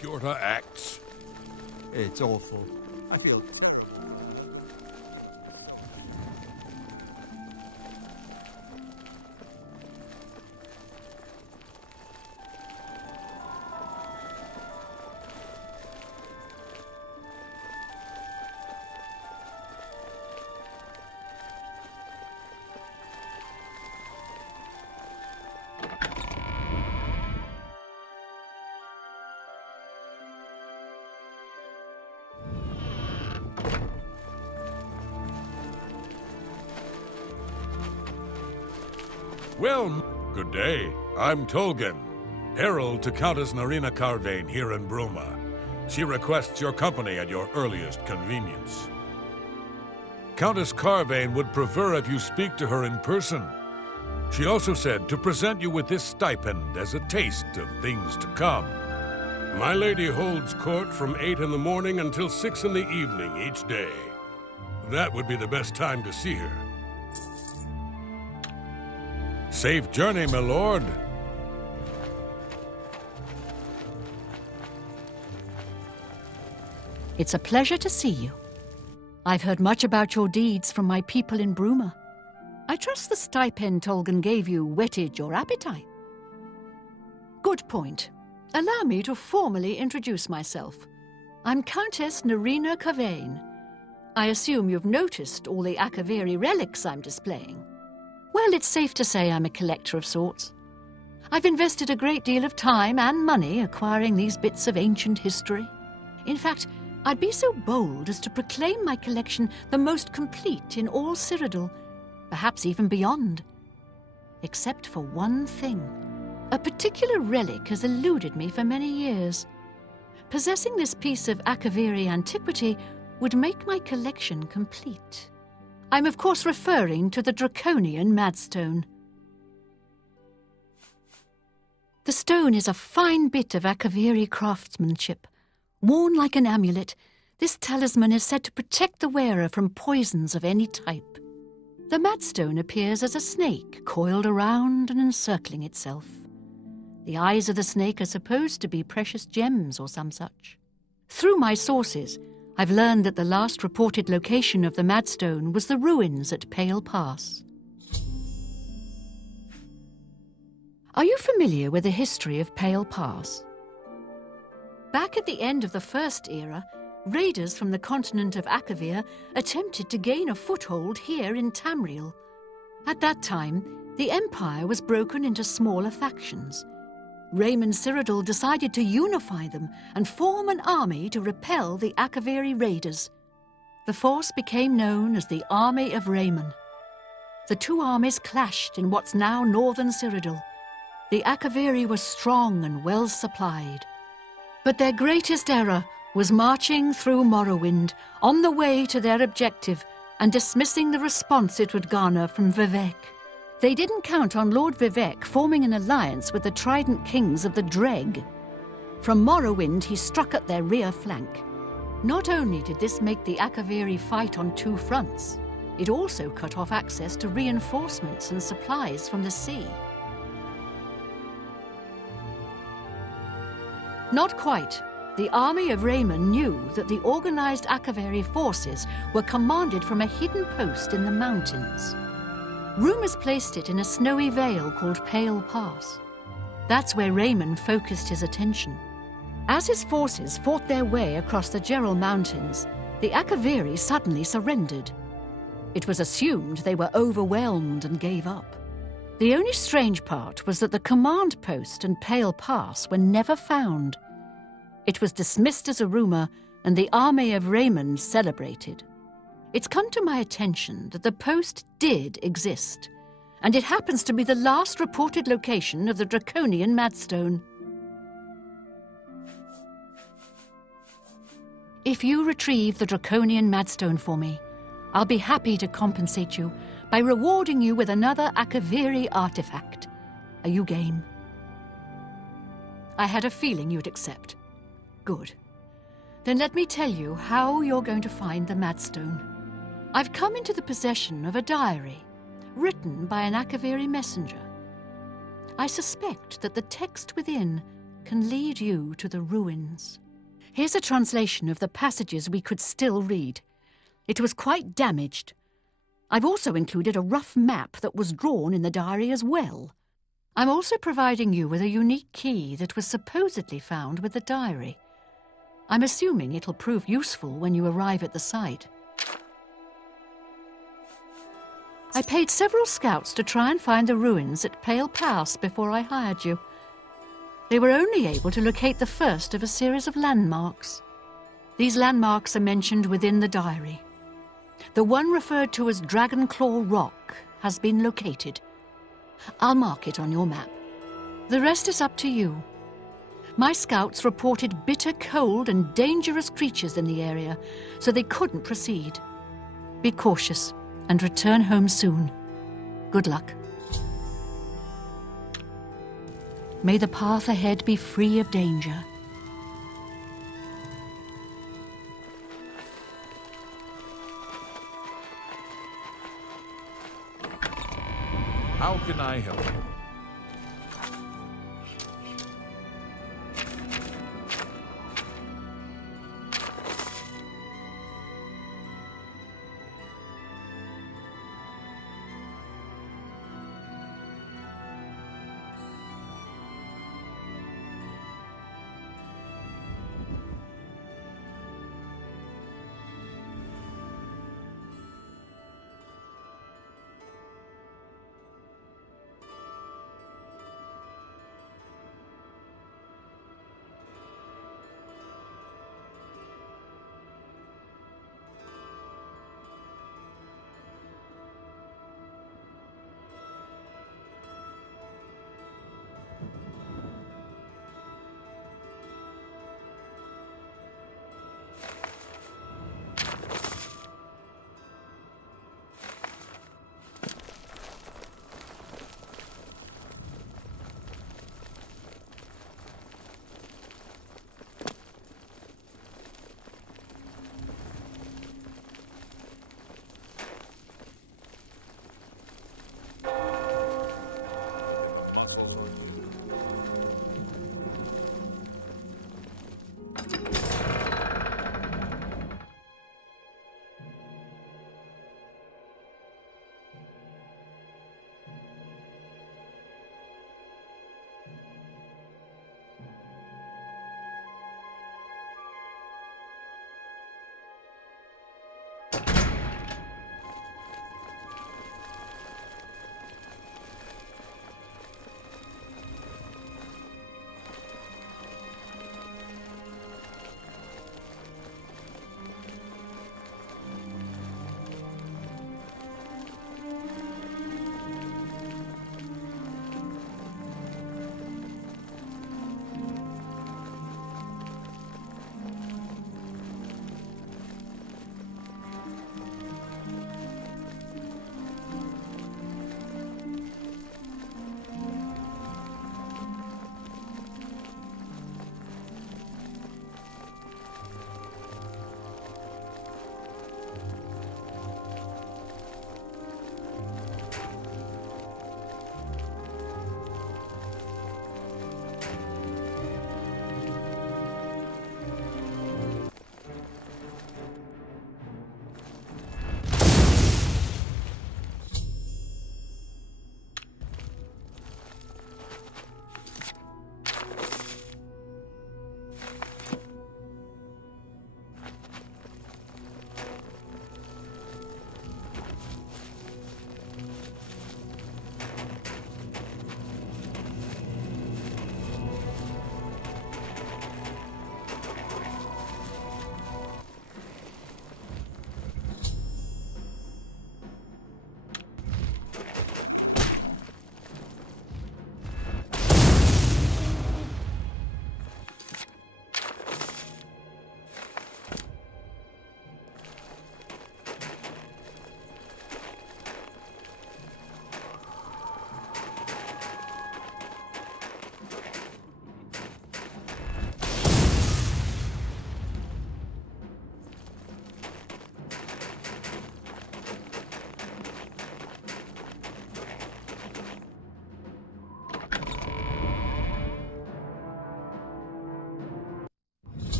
Cure her acts. It's awful. I feel... Well, good day. I'm Tolgan, herald to Countess Narina Carvane here in Bruma. She requests your company at your earliest convenience. Countess Carvane would prefer if you speak to her in person. She also said to present you with this stipend as a taste of things to come. My lady holds court from 8 in the morning until 6 in the evening each day. That would be the best time to see her. Safe journey, my lord. It's a pleasure to see you. I've heard much about your deeds from my people in Bruma. I trust the stipend Tolgan gave you whetted your appetite. Good point. Allow me to formally introduce myself. I'm Countess Narina Carvane. I assume you've noticed all the Akaviri relics I'm displaying. Well, it's safe to say I'm a collector of sorts. I've invested a great deal of time and money acquiring these bits of ancient history. In fact, I'd be so bold as to proclaim my collection the most complete in all Cyrodiil, perhaps even beyond. Except for one thing. A particular relic has eluded me for many years. Possessing this piece of Akaviri antiquity would make my collection complete. I'm of course referring to the Draconian Mad Stone. The stone is a fine bit of Akaviri craftsmanship. Worn like an amulet, this talisman is said to protect the wearer from poisons of any type. The Mad Stone appears as a snake coiled around and encircling itself. The eyes of the snake are supposed to be precious gems or some such. Through my sources, I've learned that the last reported location of the Mad Stone was the ruins at Pale Pass. Are you familiar with the history of Pale Pass? Back at the end of the First Era, raiders from the continent of Akavir attempted to gain a foothold here in Tamriel. At that time, the Empire was broken into smaller factions. Raymond Cyrodiil decided to unify them and form an army to repel the Akaviri raiders. The force became known as the Army of Raymond. The two armies clashed in what's now northern Cyrodiil. The Akaviri were strong and well supplied. But their greatest error was marching through Morrowind on the way to their objective and dismissing the response it would garner from Vivek. They didn't count on Lord Vivek forming an alliance with the Trident Kings of the Dreg. From Morrowind, he struck at their rear flank. Not only did this make the Akaviri fight on two fronts, it also cut off access to reinforcements and supplies from the sea. Not quite. The army of Raymond knew that the organized Akaviri forces were commanded from a hidden post in the mountains. Rumors placed it in a snowy vale called Pale Pass. That's where Raymond focused his attention. As his forces fought their way across the Gerald Mountains, the Akaviri suddenly surrendered. It was assumed they were overwhelmed and gave up. The only strange part was that the command post and Pale Pass were never found. It was dismissed as a rumor, and the army of Raymond celebrated. It's come to my attention that the post did exist, and it happens to be the last reported location of the Draconian Mad Stone. If you retrieve the Draconian Mad Stone for me, I'll be happy to compensate you by rewarding you with another Akaviri artifact. Are you game? I had a feeling you'd accept. Good. Then let me tell you how you're going to find the Mad Stone. I've come into the possession of a diary, written by an Akaviri messenger. I suspect that the text within can lead you to the ruins. Here's a translation of the passages we could still read. It was quite damaged. I've also included a rough map that was drawn in the diary as well. I'm also providing you with a unique key that was supposedly found with the diary. I'm assuming it'll prove useful when you arrive at the site. I paid several scouts to try and find the ruins at Pale Pass before I hired you. They were only able to locate the first of a series of landmarks. These landmarks are mentioned within the diary. The one referred to as Dragon Claw Rock has been located. I'll mark it on your map. The rest is up to you. My scouts reported bitter cold and dangerous creatures in the area, so they couldn't proceed. Be cautious and return home soon. Good luck. May the path ahead be free of danger. How can I help you?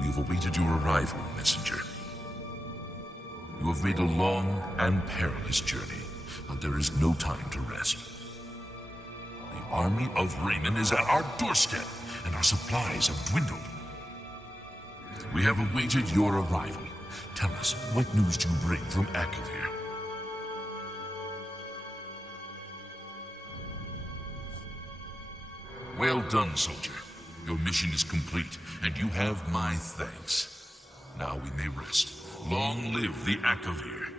We have awaited your arrival, messenger. You have made a long and perilous journey, but there is no time to rest. The army of Raymond is at our doorstep, and our supplies have dwindled. We have awaited your arrival. Tell us, what news do you bring from Akavir? Well done, soldier. Your mission is complete, and you have my thanks. Now we may rest. Long live the Akavir.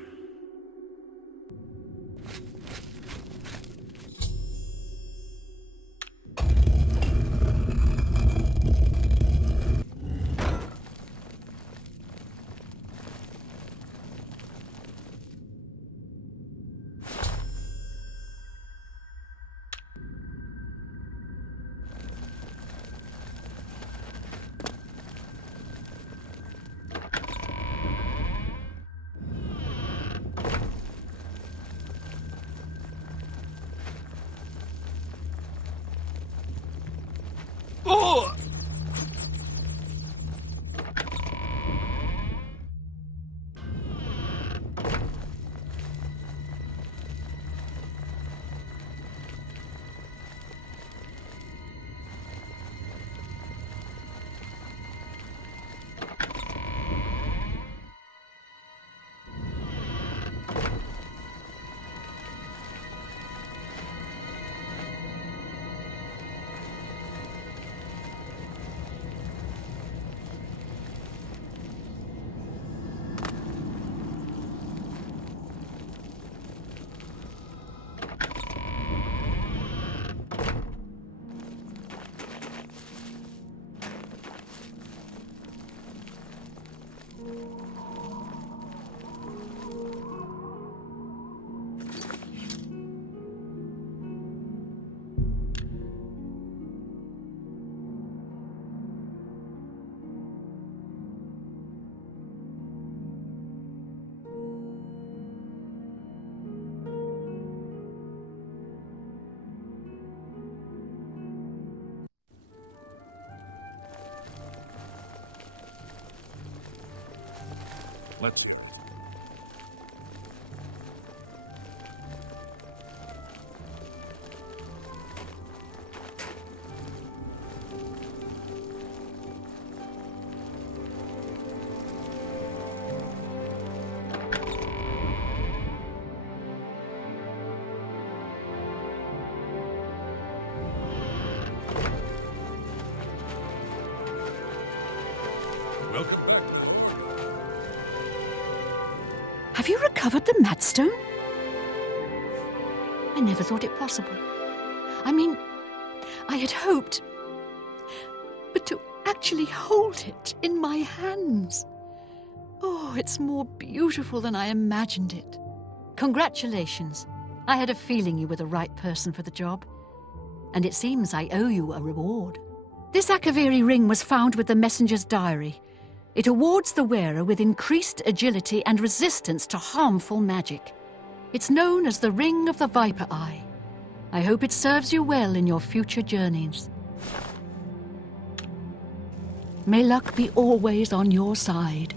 Let's see. Welcome. Have you recovered the Mad Stone? I never thought it possible. I mean, I had hoped. But to actually hold it in my hands. Oh, it's more beautiful than I imagined it. Congratulations. I had a feeling you were the right person for the job. And it seems I owe you a reward. This Akaviri Ring was found with the messenger's diary. It awards the wearer with increased agility and resistance to harmful magic. It's known as the Ring of the Viper Eye. I hope it serves you well in your future journeys. May luck be always on your side.